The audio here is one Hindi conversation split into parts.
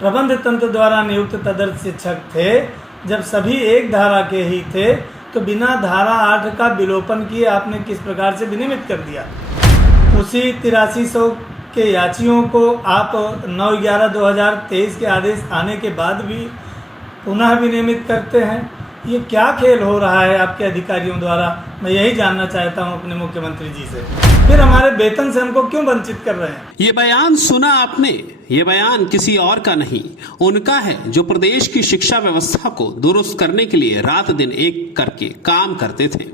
प्रबंध तंत्र द्वारा नियुक्त तदर्थ शिक्षक थे, जब सभी एक धारा के ही थे, तो बिना धारा 8 का विलोपन किए आपने किस प्रकार से विनियमित कर दिया। उसी 8300 के याचियों को आप 9/11/2023 के आदेश आने के बाद भी पुनः विनियमित करते हैं। ये क्या खेल हो रहा है आपके अधिकारियों द्वारा, मैं यही जानना चाहता हूं अपने मुख्यमंत्री जी से। फिर हमारे वेतन से हमको क्यों वंचित कर रहे हैं। ये बयान सुना आपने, ये बयान किसी और का नहीं, उनका है जो प्रदेश की शिक्षा व्यवस्था को दुरुस्त करने के लिए रात दिन एक करके काम करते थे,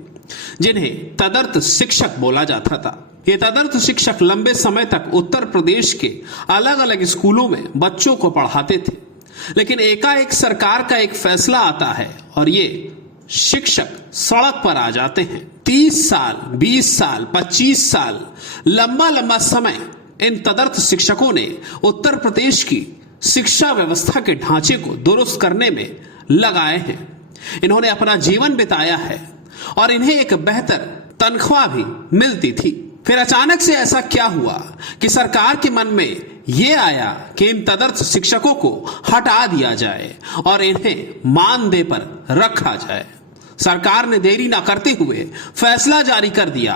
जिन्हें तदर्थ शिक्षक बोला जाता था। ये तदर्थ शिक्षक लंबे समय तक उत्तर प्रदेश के अलग अलग स्कूलों में बच्चों को पढ़ाते थे, लेकिन एकाएक सरकार का एक फैसला आता है और ये शिक्षक सड़क पर आ जाते हैं। 30 साल, 20 साल, 25 साल लंबा लंबा समय इन तदर्थ शिक्षकों ने उत्तर प्रदेश की शिक्षा व्यवस्था के ढांचे को दुरुस्त करने में लगाए हैं। इन्होंने अपना जीवन बिताया है और इन्हें एक बेहतर तनख्वाह भी मिलती थी। फिर अचानक से ऐसा क्या हुआ कि सरकार के मन में यह आया कि इन तदर्थ शिक्षकों को हटा दिया जाए और इन्हें मानदेय पर रखा जाए। सरकार ने देरी ना करते हुए फैसला जारी कर दिया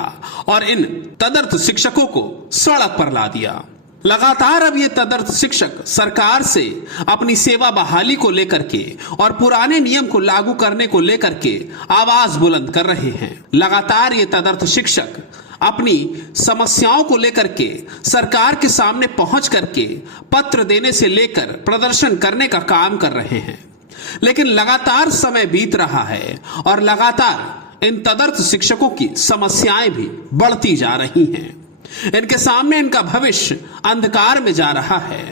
और इन तदर्थ शिक्षकों को सड़क पर ला दिया। लगातार अब ये तदर्थ शिक्षक सरकार से अपनी सेवा बहाली को लेकर के और पुराने नियम को लागू करने को लेकर के आवाज बुलंद कर रहे हैं। लगातार ये तदर्थ शिक्षक अपनी समस्याओं को लेकर के सरकार के सामने पहुंच करके पत्र देने से लेकर प्रदर्शन करने का काम कर रहे हैं, लेकिन लगातार समय बीत रहा है और लगातार इन तदर्थ शिक्षकों की समस्याएं भी बढ़ती जा रही हैं। इनके सामने इनका भविष्य अंधकार में जा रहा है।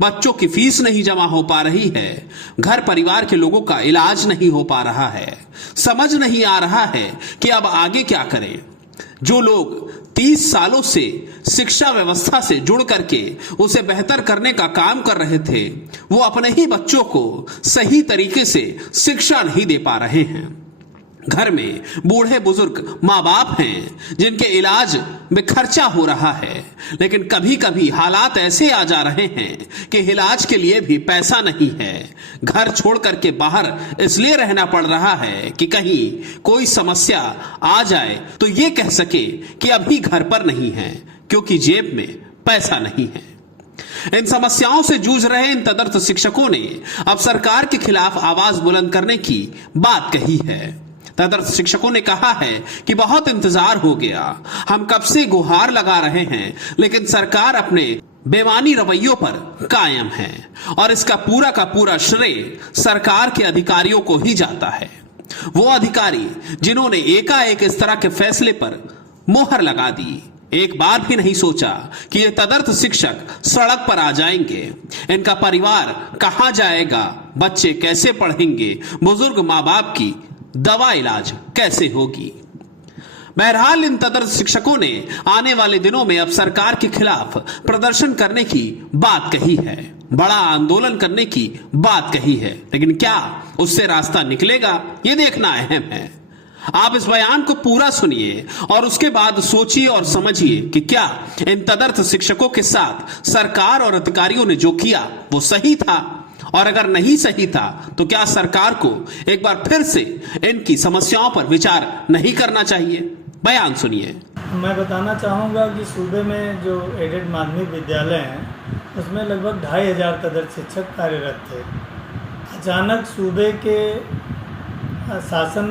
बच्चों की फीस नहीं जमा हो पा रही है, घर परिवार के लोगों का इलाज नहीं हो पा रहा है, समझ नहीं आ रहा है कि अब आगे क्या करें। जो लोग 30 सालों से शिक्षा व्यवस्था से जुड़ करके उसे बेहतर करने का काम कर रहे थे, वो अपने ही बच्चों को सही तरीके से शिक्षा नहीं दे पा रहे हैं। घर में बूढ़े बुजुर्ग माँ बाप हैं जिनके इलाज में खर्चा हो रहा है, लेकिन कभी कभी हालात ऐसे आ जा रहे हैं कि इलाज के लिए भी पैसा नहीं है। घर छोड़ करके बाहर इसलिए रहना पड़ रहा है कि कहीं कोई समस्या आ जाए तो ये कह सके कि अभी घर पर नहीं है, क्योंकि जेब में पैसा नहीं है। इन समस्याओं से जूझ रहे इन तदर्थ शिक्षकों ने अब सरकार के खिलाफ आवाज बुलंद करने की बात कही है। तदर्थ शिक्षकों ने कहा है कि बहुत इंतजार हो गया, हम कब से गुहार लगा रहे हैं, लेकिन सरकार अपने बेमानी रवैयों पर कायम है और इसका पूरा का पूरा श्रेय सरकार के अधिकारियों को ही जाता है। वो अधिकारी जिन्होंने एकाएक इस तरह के फैसले पर मोहर लगा दी, एक बार भी नहीं सोचा कि ये तदर्थ शिक्षक सड़क पर आ जाएंगे, इनका परिवार कहां जाएगा, बच्चे कैसे पढ़ेंगे, बुजुर्ग माँ बाप की दवा इलाज कैसे होगी। बहरहाल इन तदर्थ शिक्षकों ने आने वाले दिनों में अब सरकार के खिलाफ प्रदर्शन करने की बात कही है, बड़ा आंदोलन करने की बात कही है, लेकिन क्या उससे रास्ता निकलेगा, ये देखना अहम है। आप इस बयान को पूरा सुनिए और उसके बाद सोचिए और समझिए कि क्या इन तदर्थ शिक्षकों के साथ सरकार और अधिकारियों ने जो किया वो सही था, और अगर नहीं सही था तो क्या सरकार को एक बार फिर से इनकी समस्याओं पर विचार नहीं करना चाहिए। बयान सुनिए। मैं बताना चाहूँगा कि सूबे में जो एडेड माध्यमिक विद्यालय हैं उसमें लगभग 2500 तदर्थ शिक्षक कार्यरत थे। अचानक सूबे के शासन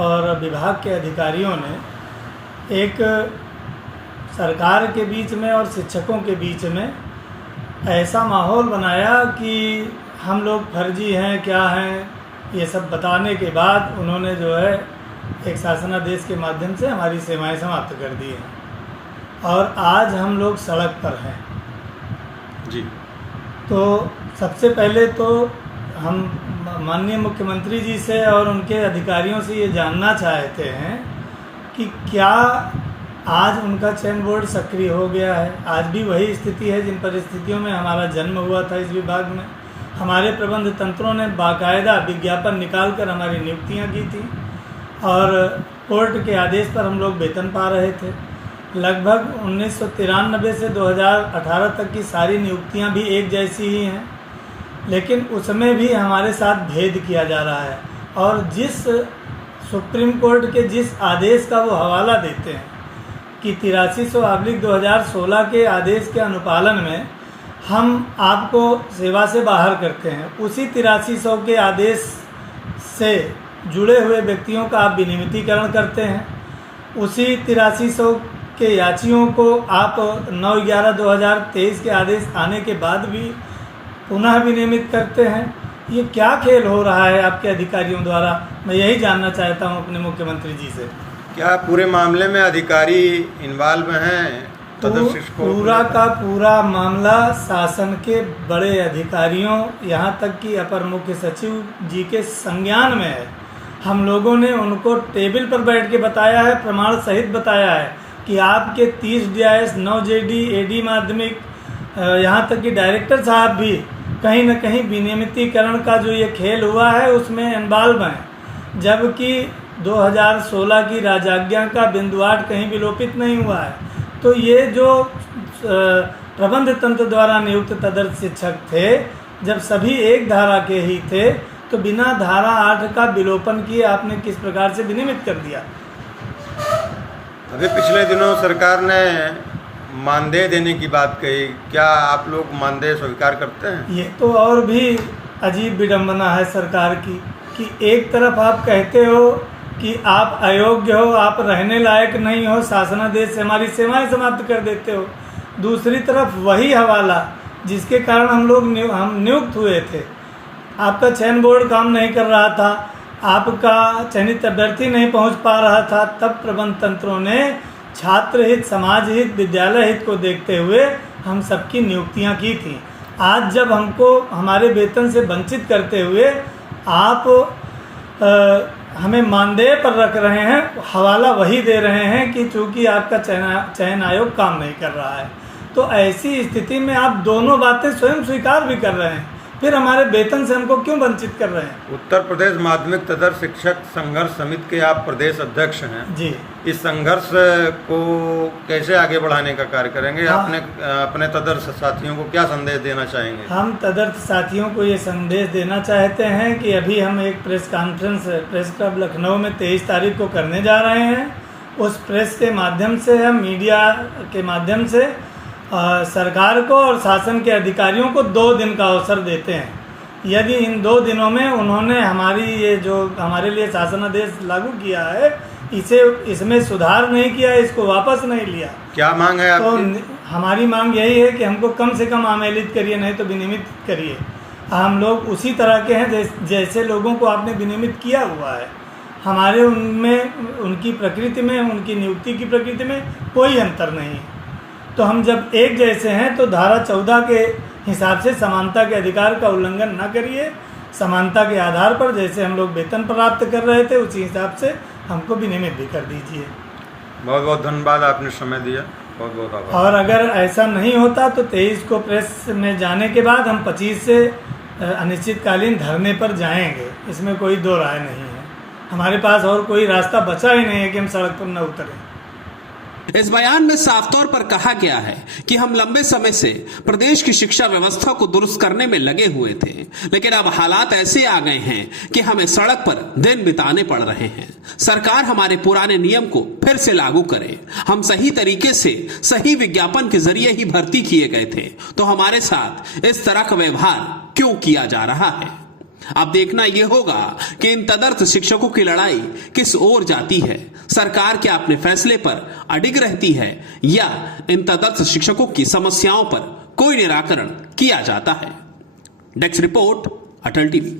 और विभाग के अधिकारियों ने एक सरकार के बीच में और शिक्षकों के बीच में ऐसा माहौल बनाया कि हम लोग फर्जी हैं, क्या हैं, ये सब बताने के बाद उन्होंने जो है एक शासनादेश के माध्यम से हमारी सेवाएं समाप्त कर दी हैं और आज हम लोग सड़क पर हैं जी। तो सबसे पहले तो हम माननीय मुख्यमंत्री जी से और उनके अधिकारियों से ये जानना चाहते हैं कि क्या आज उनका चयन बोर्ड सक्रिय हो गया है। आज भी वही स्थिति है जिन परिस्थितियों में हमारा जन्म हुआ था। इस विभाग में हमारे प्रबंध तंत्रों ने बाकायदा विज्ञापन निकालकर हमारी नियुक्तियां की थी और कोर्ट के आदेश पर हम लोग वेतन पा रहे थे। लगभग 1993 से 2018 तक की सारी नियुक्तियां भी एक जैसी ही हैं। लेकिन उसमें भी हमारे साथ भेद किया जा रहा है। और जिस सुप्रीम कोर्ट के जिस आदेश का वो हवाला देते हैं कि 8300/2016 के आदेश के अनुपालन में हम आपको सेवा से बाहर करते हैं, उसी 8300 के आदेश से जुड़े हुए व्यक्तियों का आप विनियमितीकरण करते हैं। उसी 8300 के याचियों को आप 9/11/2023 के आदेश आने के बाद भी पुनः विनियमित करते हैं। ये क्या खेल हो रहा है आपके अधिकारियों द्वारा? मैं यही जानना चाहता हूं अपने मुख्यमंत्री जी से। क्या पूरे मामले में अधिकारी इन्वॉल्व हैं? पूरा का पूरा मामला शासन के बड़े अधिकारियों, यहाँ तक कि अपर मुख्य सचिव जी के संज्ञान में है। हम लोगों ने उनको टेबल पर बैठ के बताया है, प्रमाण सहित बताया है कि आपके 30 DIS, 9 JD, AD माध्यमिक, यहाँ तक कि डायरेक्टर साहब भी कहीं न कहीं विनियमितीकरण का जो ये खेल हुआ है उसमें इन्वॉल्व हैं, जबकि 2016 की राजाज्ञा का बिंदुवाट कहीं विलोपित नहीं हुआ है। तो ये जो प्रबंध तंत्र द्वारा नियुक्त तदर्थ शिक्षक थे, जब सभी एक धारा के ही थे, तो बिना धारा 8 का विलोपन किए आपने किस प्रकार से विनियमित कर दिया? अभी पिछले दिनों सरकार ने मानदेय देने की बात कही, क्या आप लोग मानदेय स्वीकार करते हैं? ये तो और भी अजीब विडंबना है सरकार की कि एक तरफ आप कहते हो कि आप अयोग्य हो, आप रहने लायक नहीं हो, शासनादेश से हमारी सेवाएं समाप्त कर देते हो। दूसरी तरफ वही हवाला जिसके कारण हम नियुक्त हुए थे, आपका चयन बोर्ड काम नहीं कर रहा था, आपका चयनित अभ्यर्थी नहीं पहुंच पा रहा था, तब प्रबंध तंत्रों ने छात्र हित, समाज हित, विद्यालय हित को देखते हुए हम सबकी नियुक्तियां की थी। आज जब हमको हमारे वेतन से वंचित करते हुए आप हमें मानदेय पर रख रहे हैं, हवाला वही दे रहे हैं कि चूंकि आपका चयन आयोग काम नहीं कर रहा है, तो ऐसी स्थिति में आप दोनों बातें स्वयं स्वीकार भी कर रहे हैं, फिर हमारे वेतन से हमको क्यों वंचित कर रहे हैं? उत्तर प्रदेश माध्यमिक तदर्थ शिक्षक संघर्ष समिति के आप प्रदेश अध्यक्ष हैं जी। इस संघर्ष को कैसे आगे बढ़ाने का कार्य करेंगे? हाँ। अपने तदर्थ साथियों को क्या संदेश देना चाहेंगे? हम तदर्थ साथियों को ये संदेश देना चाहते हैं कि अभी हम एक press conference press club Lucknow में 23 तारीख को करने जा रहे हैं। उस प्रेस के माध्यम से हम मीडिया के माध्यम से सरकार को और शासन के अधिकारियों को 2 दिन का अवसर देते हैं। यदि इन 2 दिनों में उन्होंने हमारी ये जो हमारे लिए शासनादेश लागू किया है, इसमें सुधार नहीं किया, इसको वापस नहीं लिया, क्या मांग है आपकी? तो हमारी मांग यही है कि हमको कम से कम आमेलित करिए, नहीं तो विनियमित करिए। हम लोग उसी तरह के हैं जैसे लोगों को आपने विनियमित किया हुआ है। हमारे उनमें, उनकी प्रकृति में, उनकी नियुक्ति की प्रकृति में कोई अंतर नहीं है। तो हम जब एक जैसे हैं तो धारा 14 के हिसाब से समानता के अधिकार का उल्लंघन न करिए। समानता के आधार पर जैसे हम लोग वेतन प्राप्त कर रहे थे, उसी हिसाब से हमको विनियमित भी कर दीजिए। बहुत बहुत धन्यवाद, आपने समय दिया, बहुत बहुत आभार। और अगर ऐसा नहीं होता तो 23 को प्रेस में जाने के बाद हम 25 से अनिश्चितकालीन धरने पर जाएंगे, इसमें कोई दो राय नहीं है। हमारे पास और कोई रास्ता बचा ही नहीं है कि हम सड़क पर न उतरें। इस बयान में साफ तौर पर कहा गया है कि हम लंबे समय से प्रदेश की शिक्षा व्यवस्था को दुरुस्त करने में लगे हुए थे, लेकिन अब हालात ऐसे आ गए हैं कि हमें सड़क पर दिन बिताने पड़ रहे हैं। सरकार हमारे पुराने नियम को फिर से लागू करे। हम सही तरीके से सही विज्ञापन के जरिए ही भर्ती किए गए थे, तो हमारे साथ इस तरह का व्यवहार क्यों किया जा रहा है? अब देखना यह होगा कि इन तदर्थ शिक्षकों की लड़ाई किस ओर जाती है। सरकार क्या अपने फैसले पर अडिग रहती है या इन तदर्थ शिक्षकों की समस्याओं पर कोई निराकरण किया जाता है? डेस्क रिपोर्ट, अटल टीवी।